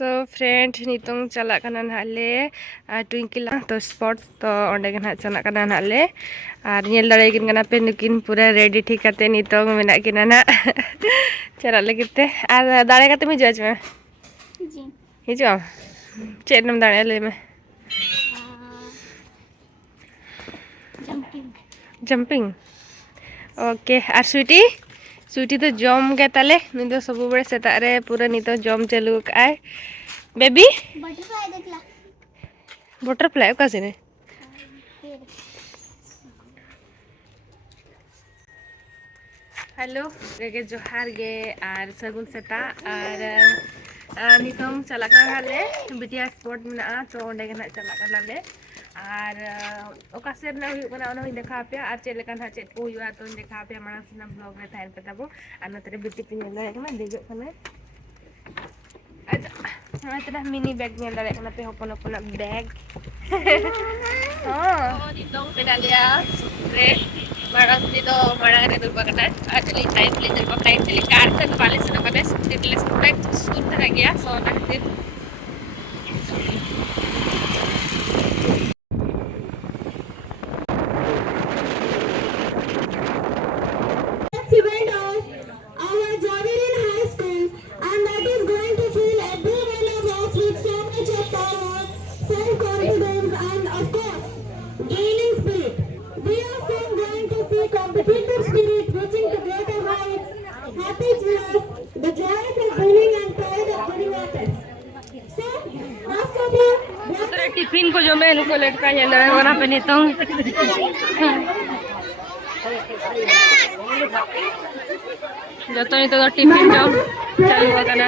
So friend नितों चला कना नाले ट्विंकल तो स्पोर्ट्स तो ओंडे गना चला कना नाले और नेल दाड़े किन कना पे नुकिन पूरा रेडी ठीक करते नितों मेना किना ना चला लगते और दाड़े करते में जज में हिजो चेक नम दाड़े ले में जंपिंग ओके और स्वीटी स्वीटी तो जम के ताले नितो सब बड़े सेता रे पूरा नितो जम चालू काय बेबी बटरफ्लाई का सिने हेलो गे जोहार गे और सगुन सेता और नितों चला ले बिटिया स्पोर्ट में तो ओंडे गना चला ले और ओका सेर ना हुई कना ओना देखा पे और चेक लेका ना चेक को हुआ तो देखा पे माना सिना ब्लॉग रे थाइन पे तबो और नतरे बिटी पे नेल दाड़े कना देजो कना अच्छा हमें तेरा मिनी बैग नेल दाड़े कना पे होपन होपन बैग हां नितों पे डालिया रे माड़ांग दो माड़ांग रे दुर्बा कना एक्चुअली टाइम ले दुर्बा टाइम चली कार से वाले से कने स्टिटलेस ब्रेक स्कूल तरह गया सो ना खातिर competitive spirit reaching to greater heights, happy cheers, the joys of winning and pride of winning others. So, master dear, तेरे टिफिन को जो मैं इनको लटका ये लगा वरना पे नहीं तो तो टिफिन जो चालू होगा ना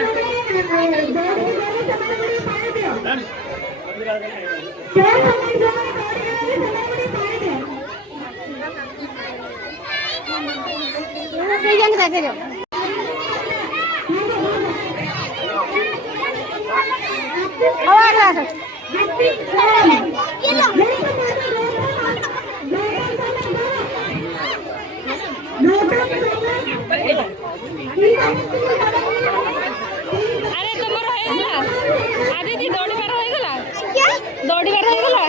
अरे तुमर होइगला आदिति दौड़ी बार होइगला क्या दौड़ी बार होइगला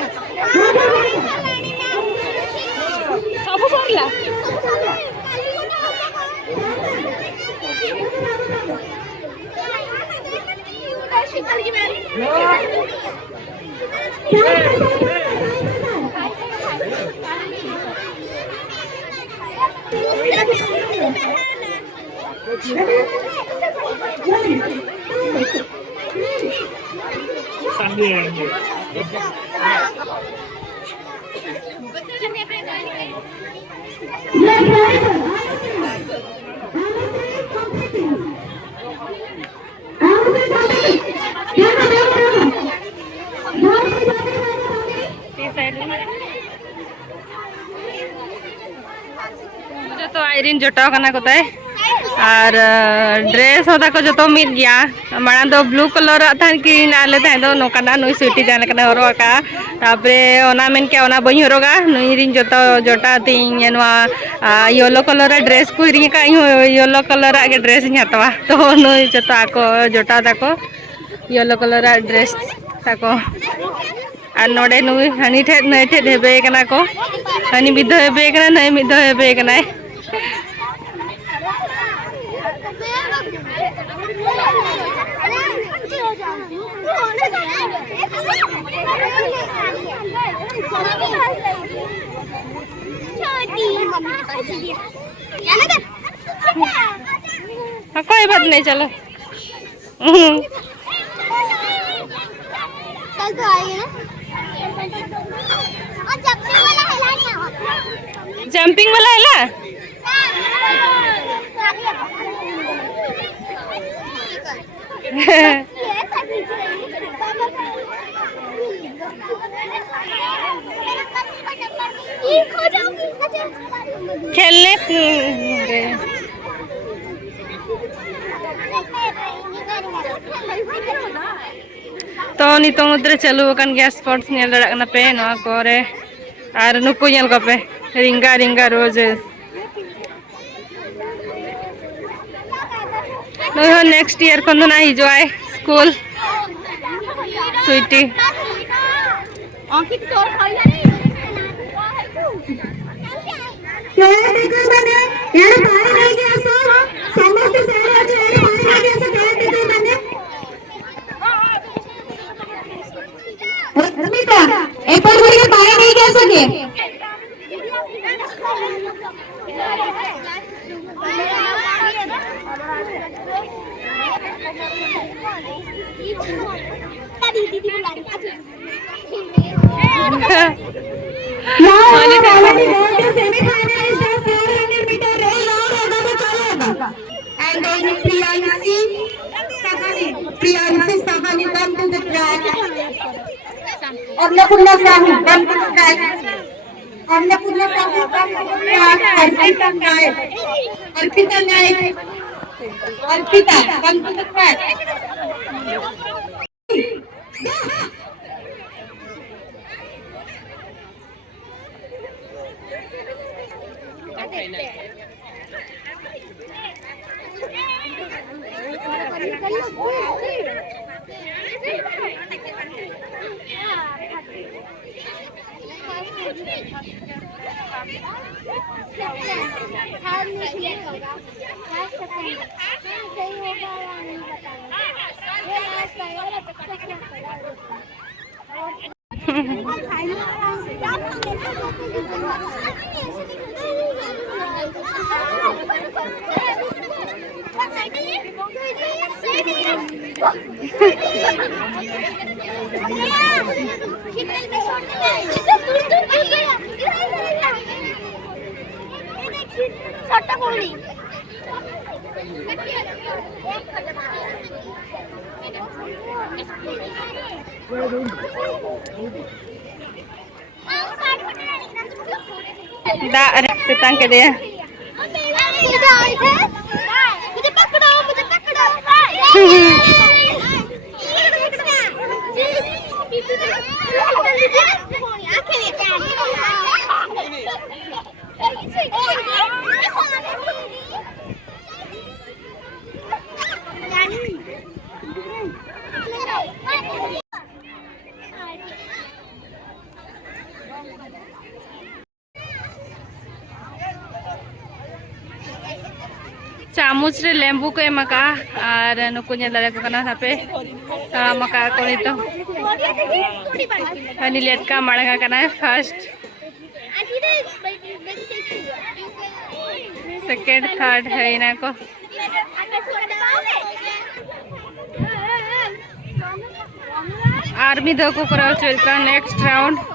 सब सरला तो आयरिन जोटाव कना कोताय और ड्रेस होता को जो मिद गया माना दो ब्लू कलर थान की नाले थान दो नोकाना नुई स्वीटी जाने कना हरो का तापरे ओना मेन के ओना बई हरोगा नुई रिन जोटा जोटा तीन नवा येलो कलर ड्रेस को रिन का येलो कलर के ड्रेस इन हतवा तो नुई जोटा को जोटा ताको येलो कलर ड्रेस ताको और नोडे नुई हनी ठे नई ठे हेबे कना को हनी मिद हेबे कना नई मिद हेबे कना कोई बात नहीं चलो कल तो आएगी ना और जंपिंग वाला हैला खेलने तो नितों उधर चालू गया स्पोर्ट्स नेल दाड़ा पे नवा कोरे और नुकु नेल को पे रिंगा रिंगा रोज नेक्स्ट ईयर को ना हिजुआ स्कूल स्वीटी केयरटेकर बने यार पानी नहीं गया सो समस्त सारे अच्छे यार पानी नहीं गया सो केयरटेकर बने रमिता एक बार बोलिए पानी नहीं गया सो के already gone to semi-finalist of 400 meter race और होगा तो चलेगा and then Priyanshi Sahani come to the track Annapurna Sahu come to the track Annapurna Sahu come to the track Arpita Naik Arpita come to the track दा अरे पितांग के दिया मुझे पकड़ो चामच रे लेंबू को एमका और नुकु नेला को कना थापे मका को नितो हनी लेटका मड़गा कना फर्स्ट सेकंड थर्ड है इना को आर्मी दो को कराओ चलका नेक्स्ट राउंड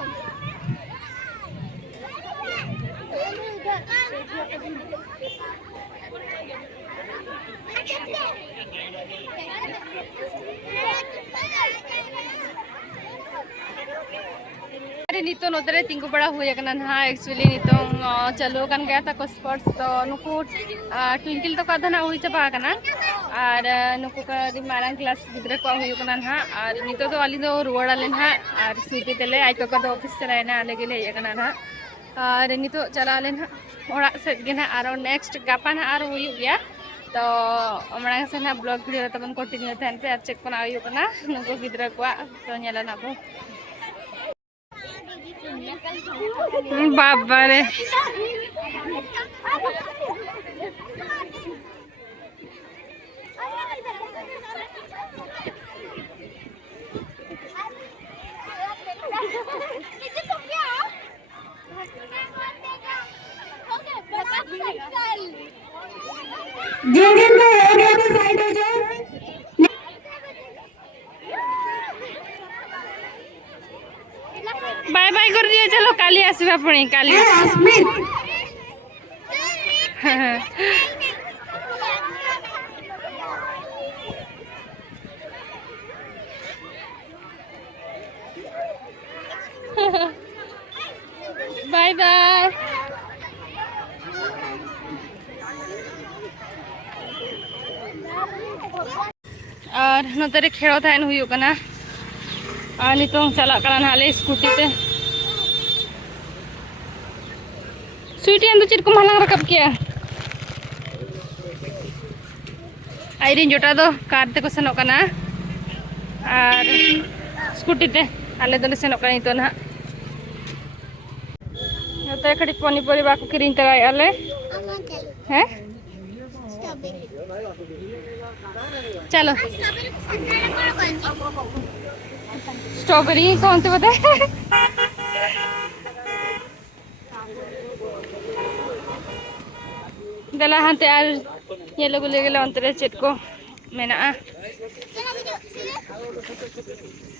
अरे नितो नोतरे तिंगु बड़ा हुए कना ना एक्चुअली नितो चलो कन गया था को स्पोर्ट्स तो नुकु ट्विंकल तो कदा ना हुई चबा कना और नुकु का मारंग क्लास गिद्रे को हुई कना ना और नितो तो वाली दो रुवाड़ा लेन हा और स्वीटी तेले आई को दो ऑफिस चलाए ना आले गेले ये कना ना और नितो चला लेन हा ओड़ा से गेना और नेक्स्ट गापा ना और हुई गया तो हमरा से ना ब्लॉग वीडियो तबन कंटिन्यू थान पे चेक कोना आयु कना नुकु गिद्रे को तो नेला ना बो बाबा रे जिन का हो गया तो साइड हो जाओ बाय बाय कर दिया चलो काली आसबा पुणी काली बाय बाय और नतरे खेलो थान हुई कना और नितों चला कना हाले स्कूटी पे स्वीटी अंदर चिर को माला रकब किया आइरिन जोटा दो कार ते को सनो कना और स्कूटी ते आले दले सेनोक कानी तो ना नते खड़ी पनीपरिया को किरिंग तराय आले हैं चलो स्ट्रॉबेरी कौन से बताए दला हांते आर ये लोग ले गेले अंतरे चेट को मेना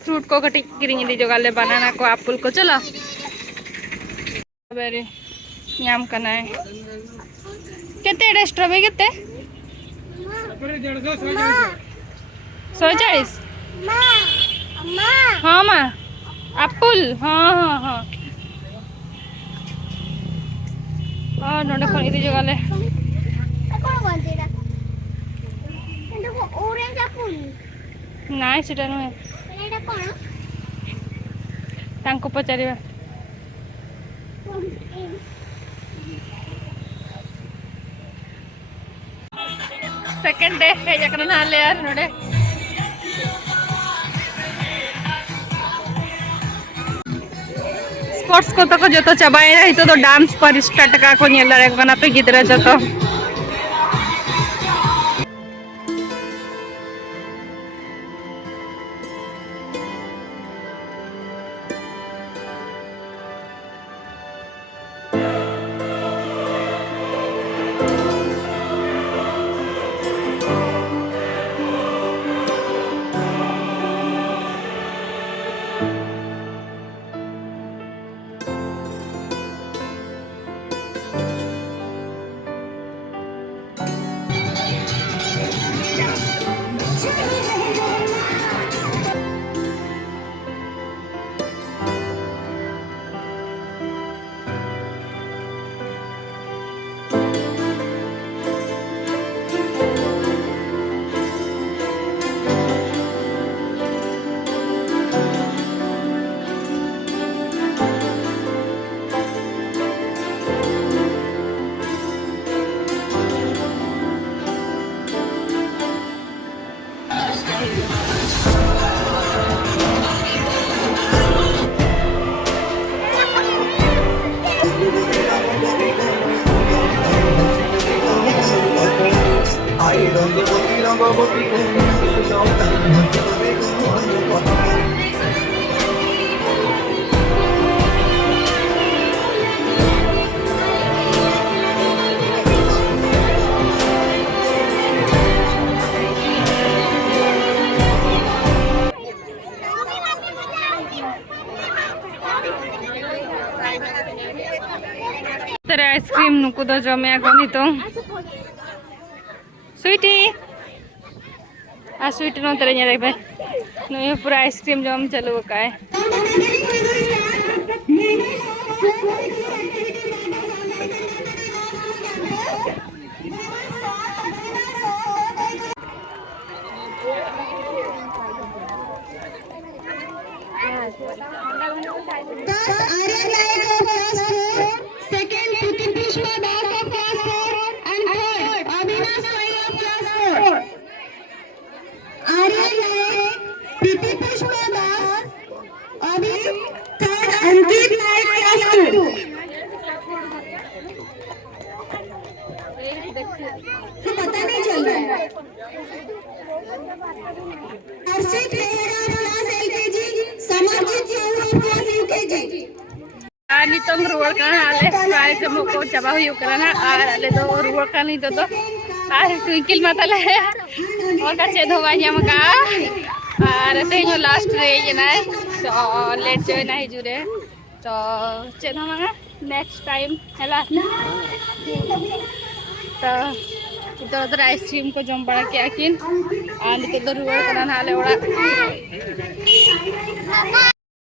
फ्रूट को कटी किरिंग दी जोगाले बनाना को एप्पल को चलो स्ट्रॉबेरी याम करना है कितने रे स्ट्रॉबेरी कितने 140 हाँ माँ एप्पल हाँ हाँ हाँ और नोडे को इदी जोगाले नाइ सेटा नुहे तांको पचारिबा सेकंड डे है जकन नाले यार नोडे स्पोर्ट्स को तो जो तो चबाए रही तो डांस पर स्टार्ट का को नेला रे बना पे गिदरा जतो तेरे आइसक्रीम नुकु दो जो मैं कोनी तो स्वीटी आ स्वीटी नो तेरे न्यारे बे नो ये पूरा आइसक्रीम जो हम चलो का है पता नहीं चल रहा है nitong ruwal kan ale kai jamo ko chaba huyu karana ar ale do ruwal kan itu to ar twinkle mata le और का चेद होगा ये मका और ते जो लास्ट रे ये ना तो लेट जो ना ही जुरे तो चेद होगा नेक्स्ट टाइम हैला तो इधर उधर आइसक्रीम को जम बड़ा क्या किन और नितो दो रुवल करना हाले ओड़ा